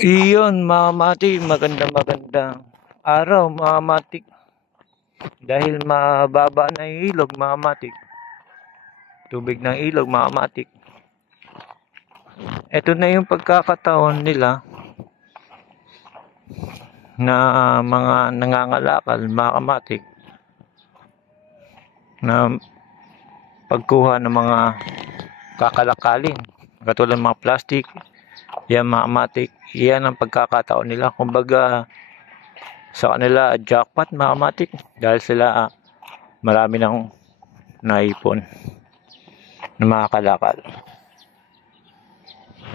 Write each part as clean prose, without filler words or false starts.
Iyon, mga matik, magandang araw, mga matik. Dahil mababa na yung ilog, mga matik. Tubig ng ilog, mga matik. Ito na yung pagkakataon nila na mga nangangalakal, mga matik, na pagkuha ng mga kakalakalin, katulad ng mga plastic. Yan, mga matik, yan ang pagkakataon nila. Kumbaga, sa kanila jackpot, mga matik, dahil sila marami nang naipon na mga kalakal.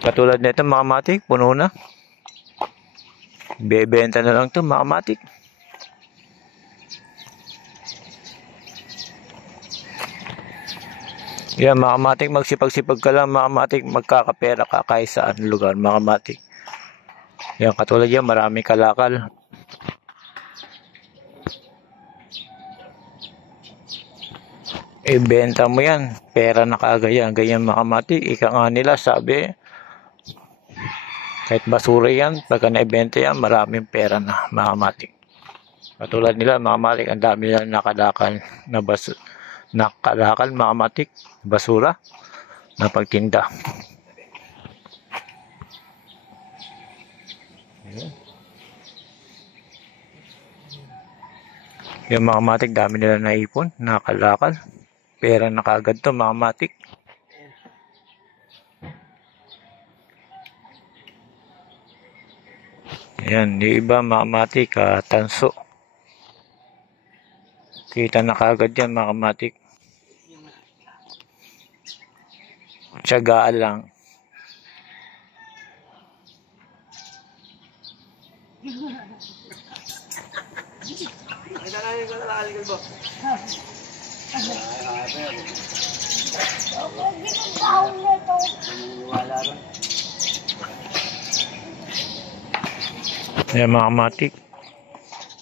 Katulad nito, mga matik, puno na. Bebenta na lang to, mga matik. Yan, mga matik, magsipag-sipag ka lang, mga matik, magkakapera ka kahit saan lugar, mga matik. Yan, katulad yan, marami kalakal. Ibenta mo yan, pera na kaagad yan. Ganyan, mga matik, ika nga nila, sabi, kahit basura yan, pagka naibenta yan, maraming pera na, mga matik. Katulad nila, mga matik, ang dami nila nakalakal na nakalakal, mga matik, basura na pagtinda. Yung mga matik, dami nila naipon, nakalakal. Pera na kaagad to, mga matik. Ayan, yung iba, mga matik, tanso. Kita na kaagad yan, mga matik. Tiyagaan lang. Ayan, mga matik.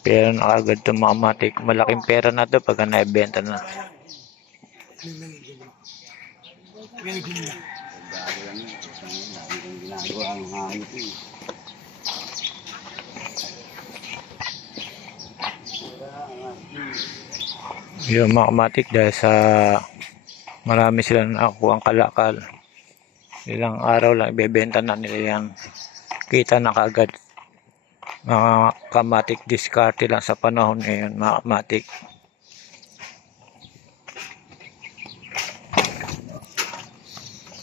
Pera na kaagad to, mga matik. Malaking pera na to pagka naibenta na. Yung mga matik, dahil sa marami silang nakuha ang kalakal, ilang araw lang ibebenta na nila yan. Kita na kaagad. Mga kamatik, diskarte lang sa panahon ngayon, mga kamatik.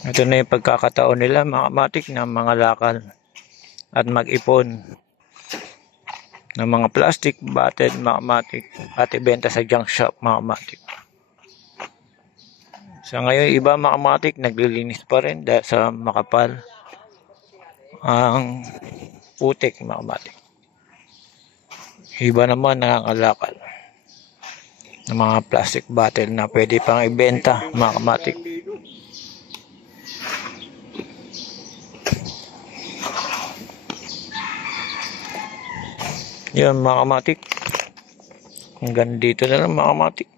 Ito na yung pagkakataon nila, mga kamatik, na mga lakal at mag-ipon ng mga plastic bottle, mga kamatik, at ibenta sa junk shop, mga kamatik. Sa ngayon, iba, mga kamatik, naglilinis pa rin dahil sa makapal ang putik, mga kamatik. Iba naman nangangalakal ng mga plastic bottle na pwede pang ibenta, mga kamatik. Yan, mga kamatik. Hanggang dito na lang, mga kamatik.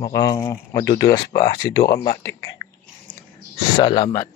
Mukhang madudulas pa si Dokamatik. Salamat.